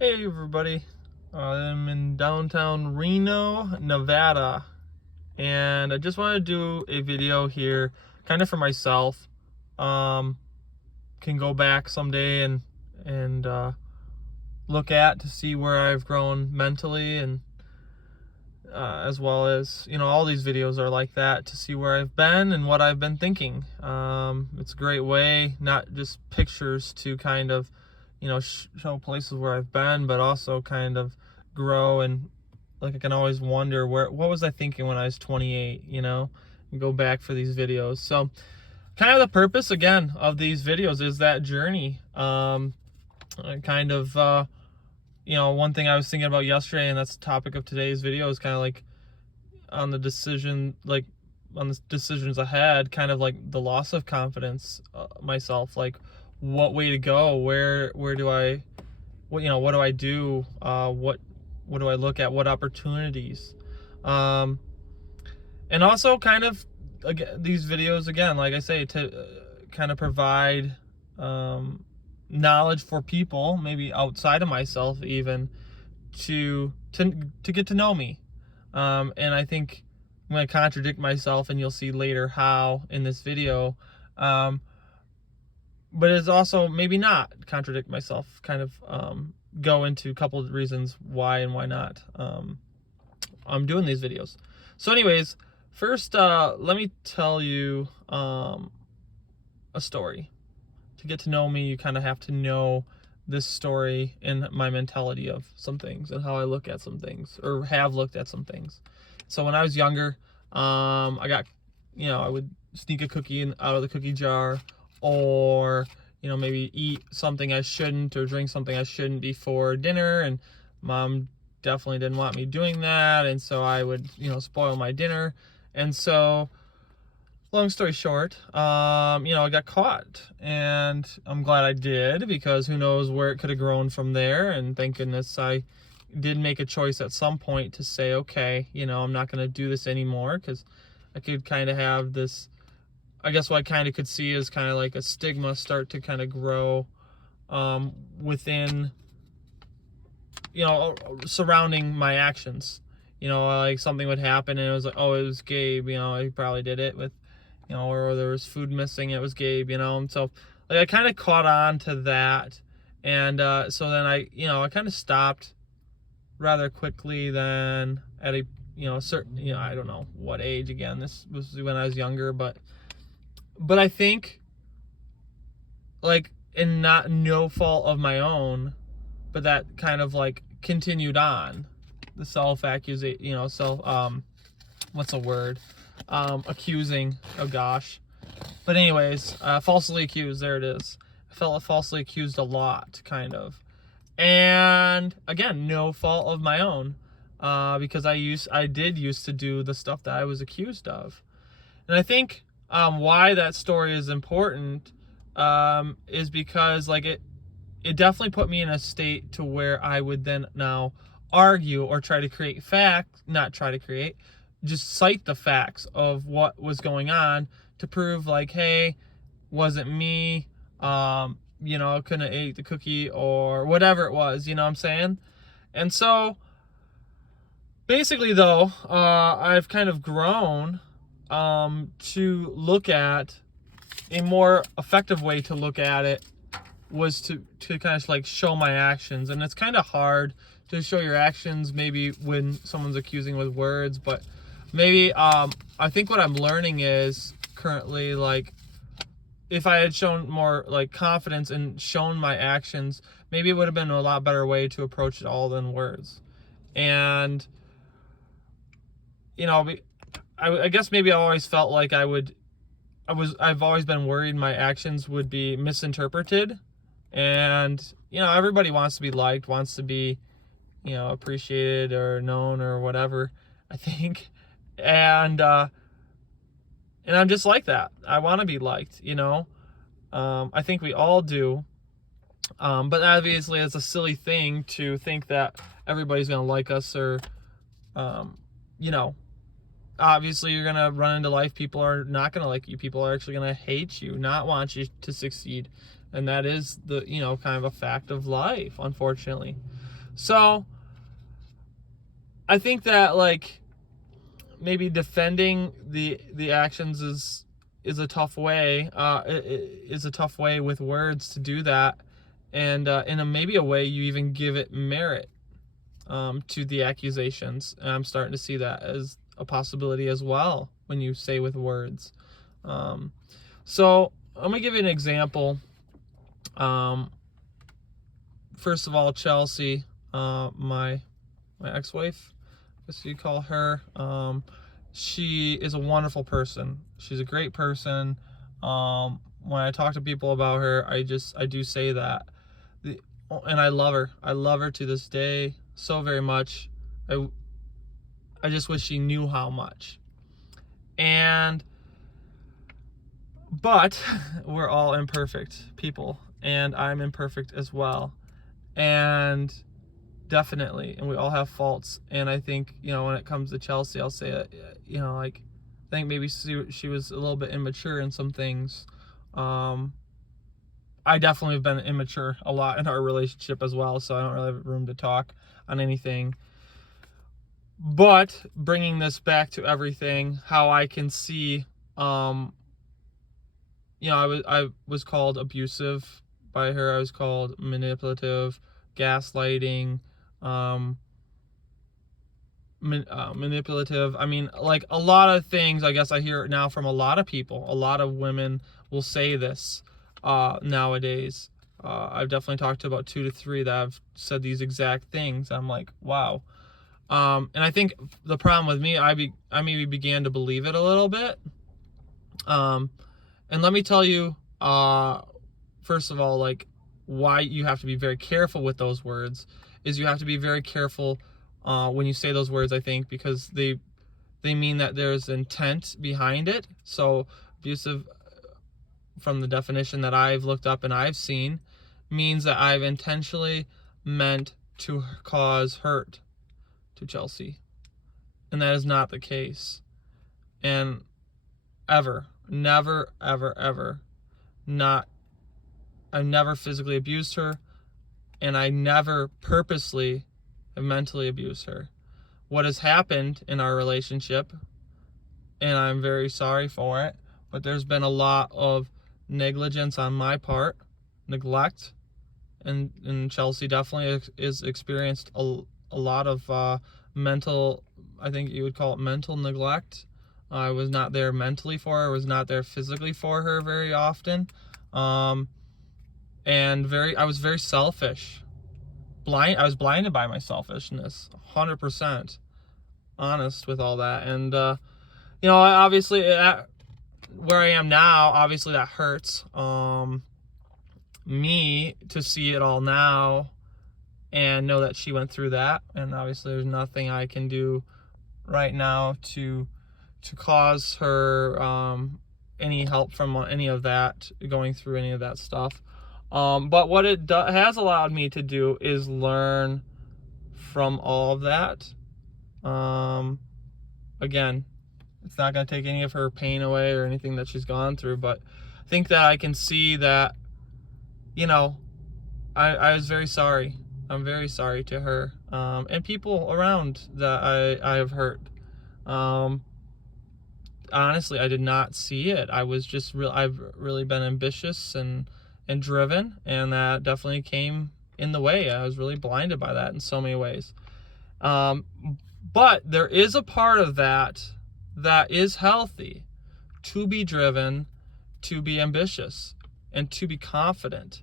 Hey everybody, I'm in downtown Reno, Nevada, and I just want to do a video here kind of for myself. Um, can go back someday and look at to see where I've grown mentally and as well as, all these videos are like that to see where I've been and what I've been thinking. It's a great way, not just pictures to kind of, show places where I've been, but also kind of grow and like I can always wonder what was I thinking when I was 28, and go back for these videos. So kind of the purpose again of these videos is that journey. Kind of one thing I was thinking about yesterday, and that's the topic of today's video, is kind of like on the decision, like on the decisions ahead, kind of like the loss of confidence myself, like what way to go, where do I, what do I do, what do I look at, what opportunities, and also kind of again, these videos again, like I say, to kind of provide knowledge for people maybe outside of myself, even to get to know me. And I think I'm going to contradict myself, and you'll see later how in this video. But it's also maybe not contradict myself, kind of go into a couple of reasons why and why not I'm doing these videos. So anyways, first, let me tell you a story. To get to know me, you kind of have to know this story and my mentality of some things and how I look at some things, or have looked at some things. So when I was younger, I got, I would sneak a cookie out of the cookie jar, or, maybe eat something I shouldn't or drink something I shouldn't before dinner. And mom definitely didn't want me doing that. And so I would, spoil my dinner. And so long story short, I got caught, and I'm glad I did, because who knows where it could have grown from there. And thank goodness I did make a choice at some point to say, okay, I'm not going to do this anymore, because I could kind of have this, I guess what I kind of could see is kind of like a stigma start to kind of grow within, surrounding my actions. Like something would happen and it was like, oh, it was Gabe, he probably did it with, or there was food missing, it was Gabe, and so like I kind of caught on to that. And so then I kind of stopped rather quickly then at a, certain, I don't know what age. Again, this was when I was younger, but I think, like, and not no fault of my own, but that kind of like continued on the self-accusation, what's a word, accusing, oh gosh. But anyways, falsely accused, there it is. I felt falsely accused a lot, kind of. And again, no fault of my own, because I did used to do the stuff that I was accused of. And I think why that story is important is because, like, it definitely put me in a state to where I would then now argue or try to create facts, not try to create, just cite the facts of what was going on to prove, like, hey, wasn't me, couldn't have ate the cookie or whatever it was, you know what I'm saying? And so basically, though, I've kind of grown to look at a more effective way to look at it was to kind of like show my actions. And it's kind of hard to show your actions maybe when someone's accusing with words, but maybe I think what I'm learning is currently, like, if I had shown more like confidence and shown my actions, maybe it would have been a lot better way to approach it all than words. And I guess maybe I always felt like I've always been worried my actions would be misinterpreted. And, everybody wants to be liked, wants to be, appreciated or known or whatever, I think. And I'm just like that. I want to be liked, I think we all do. But obviously it's a silly thing to think that everybody's going to like us, or, obviously you're going to run into life. People are not going to like you. People are actually going to hate you, not want you to succeed. And that is the, kind of a fact of life, unfortunately. So I think that, like, maybe defending the actions is a tough way. Is a tough way with words to do that, and in maybe a way you even give it merit to the accusations. And I'm starting to see that as a possibility as well when you say with words. So I'm gonna give you an example. First of all, Chelsea, my ex-wife, I guess you call her. She is a wonderful person. She's a great person. When I talk to people about her, I do say that. And I love her. I love her to this day so very much. I just wish she knew how much. But we're all imperfect people, and I'm imperfect as well. And definitely, and we all have faults. And I think, when it comes to Chelsea, I'll say it, like, I think maybe she was a little bit immature in some things. I definitely have been immature a lot in our relationship as well, so I don't really have room to talk on anything. But bringing this back to everything, how I can see, I was called abusive by her. I was called manipulative, gaslighting, manipulative. I mean, like, a lot of things. I guess I hear it now from a lot of people. A lot of women will say this nowadays. I've definitely talked to about 2 to 3 that have said these exact things. I'm like, wow. And I think the problem with me, I maybe began to believe it a little bit. And let me tell you, first of all, like, why you have to be very careful with those words is you have to be very careful when you say those words, I think, because they mean that there's intent behind it. So abusive, from the definition that I've looked up and I've seen, means that I've intentionally meant to cause hurt to Chelsea. And that is not the case. And ever, never, ever, ever, I've never physically abused her, and I never purposely have mentally abused her. What has happened in our relationship, and I'm very sorry for it, but there's been a lot of negligence on my part, neglect, and Chelsea definitely is experienced a lot of mental, I think you would call it mental neglect. I was not there mentally for her. I was not there physically for her very often. I was very selfish. I was blinded by my selfishness, 100% honest with all that. And, obviously, where I am now, obviously that hurts me to see it all now and know that she went through that. And obviously there's nothing I can do right now to cause her any help from any of that, going through any of that stuff. But what it has allowed me to do is learn from all of that. Again, it's not going to take any of her pain away or anything that she's gone through, but I think that I can see that, I was very sorry. I'm very sorry to her, and people around that I have hurt. Honestly, I did not see it. I was just I've really been ambitious and driven, and that definitely came in the way. I was really blinded by that in so many ways. But there is a part of that is healthy, to be driven, to be ambitious, and to be confident.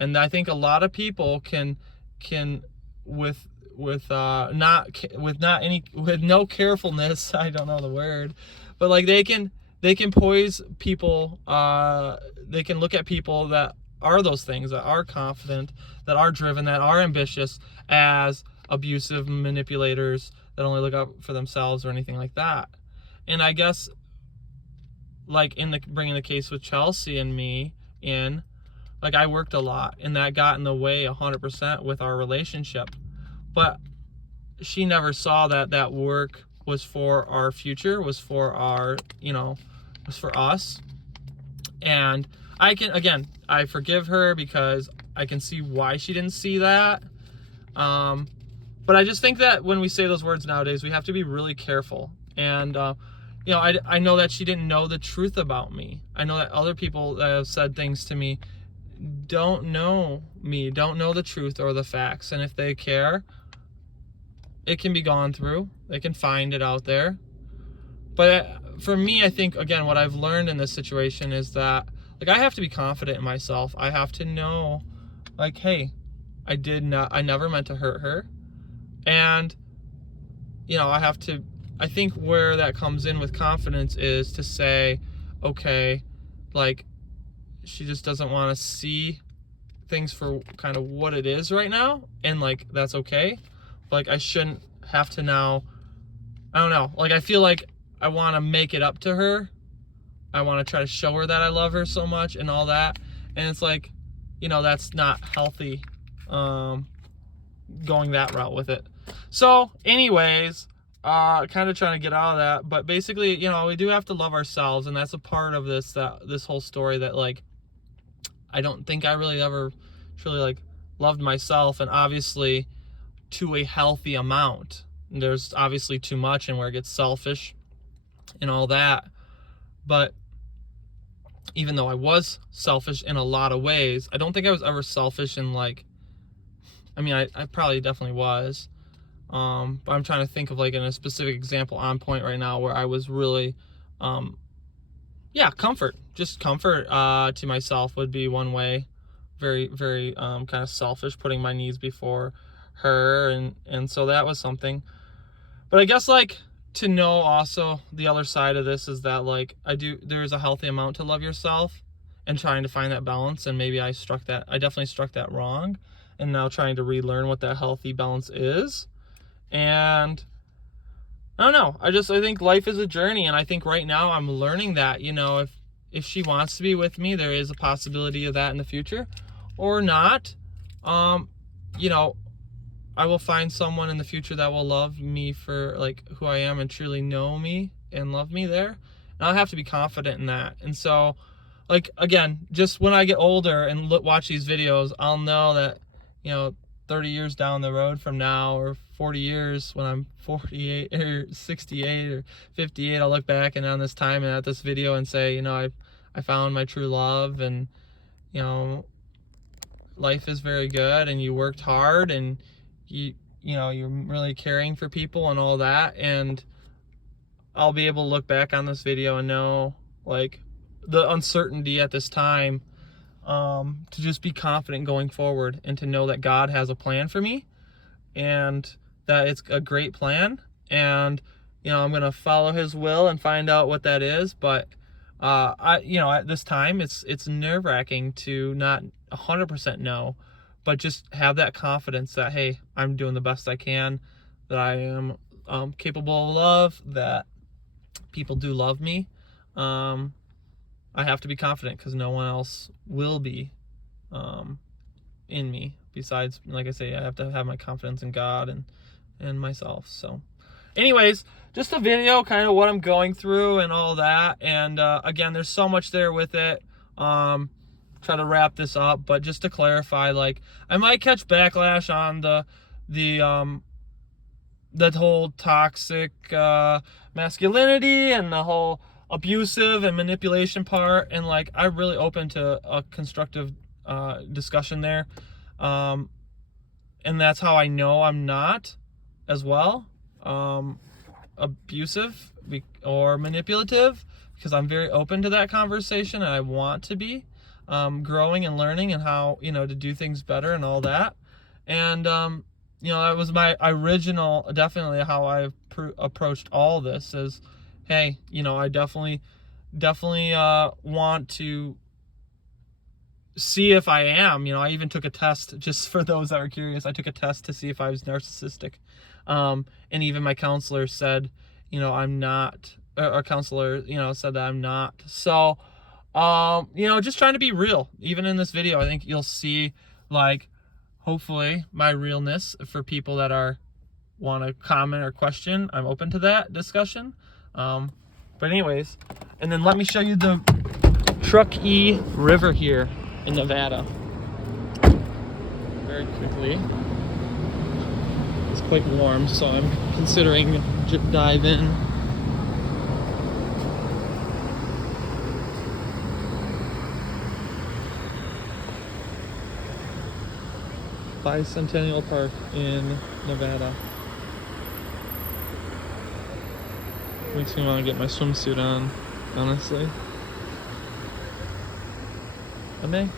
And I think a lot of people can with no carefulness, I don't know the word, but like they can poise people, they can look at people that are those things, that are confident, that are driven, that are ambitious, as abusive manipulators that only look out for themselves or anything like that. And I guess, like, bringing the case with Chelsea and me in, like, I worked a lot, and that got in the way 100% with our relationship. But she never saw that work was for our future, was for our, was for us. And I forgive her because I can see why she didn't see that. But I just think that when we say those words nowadays, we have to be really careful. And, you know, I know that she didn't know the truth about me. I know that other people that have said things to me don't know me, don't know the truth or the facts. And if they care, it can be gone through. They can find it out there. But for me, I think, again, what I've learned in this situation is that, like, I have to be confident in myself. I have to know, like, hey, I never meant to hurt her. And, you know, I think where that comes in with confidence is to say, okay, like, she just doesn't want to see things for kind of what it is right now. And, like, that's okay. But, like, I shouldn't have to now, I don't know. Like, I feel like I want to make it up to her. I want to try to show her that I love her so much and all that. And it's like, you know, that's not healthy, going that route with it. So anyways, kind of trying to get out of that. But basically, you know, we do have to love ourselves. And that's a part of this whole story that, like, I don't think I really ever truly, like, loved myself. And obviously to a healthy amount. There's obviously too much and where it gets selfish and all that. But even though I was selfish in a lot of ways, I don't think I was ever selfish in, like, I mean, I probably definitely was. But I'm trying to think of, like, in a specific example on point right now where I was really, comfort. Just comfort to myself would be one way. Very, very kind of selfish, putting my needs before her. And so that was something. But I guess, like, to know also the other side of this is that, like, there is a healthy amount to love yourself and trying to find that balance. And maybe I definitely struck that wrong. And now trying to relearn what that healthy balance is. And I don't know. I think life is a journey. And I think right now I'm learning that, you know, if she wants to be with me, there is a possibility of that in the future or not. You know, I will find someone in the future that will love me for, like, who I am and truly know me and love me there. And I'll have to be confident in that. And so, like, again, just when I get older and watch these videos, I'll know that, you know, 30 years down the road from now, or 40 years when I'm 48 or 68 or 58, I'll look back and on this time and at this video and say, you know, I found my true love, and, you know, life is very good and you worked hard and you know, you're really caring for people and all that. And I'll be able to look back on this video and know, like, the uncertainty at this time, to just be confident going forward and to know that God has a plan for me and that it's a great plan. And, you know, I'm going to follow his will and find out what that is. But, you know, at this time, it's nerve-wracking to not 100% know, but just have that confidence that, hey, I'm doing the best I can, that I am capable of love, that people do love me. I have to be confident because no one else will be in me. Besides, like I say, I have to have my confidence in God and myself. So anyways, just a video, kind of what I'm going through and all that. And again, there's so much there with it. Try to wrap this up, but just to clarify, like, I might catch backlash on that whole toxic masculinity and the whole abusive and manipulation part, and, like, I'm really open to a constructive discussion there, and that's how I know I'm not as well abusive or manipulative, because I'm very open to that conversation and I want to be growing and learning and how, you know, to do things better and all that. And you know, that was my original, definitely how I approached all this is, hey, you know, I definitely want to see if I am, you know, I even took a test, just for those that are curious, I took a test to see if I was narcissistic. And even my counselor said, you know, I'm not, our counselor, you know, said that I'm not. So, you know, just trying to be real. Even in this video, I think you'll see, like, hopefully my realness for people that want to comment or question. I'm open to that discussion. But anyways, and then let me show you the Truckee River here in Nevada very quickly. It's quite warm, so I'm considering dive in. Bicentennial Park in Nevada. Makes me want to get my swimsuit on, honestly. I may.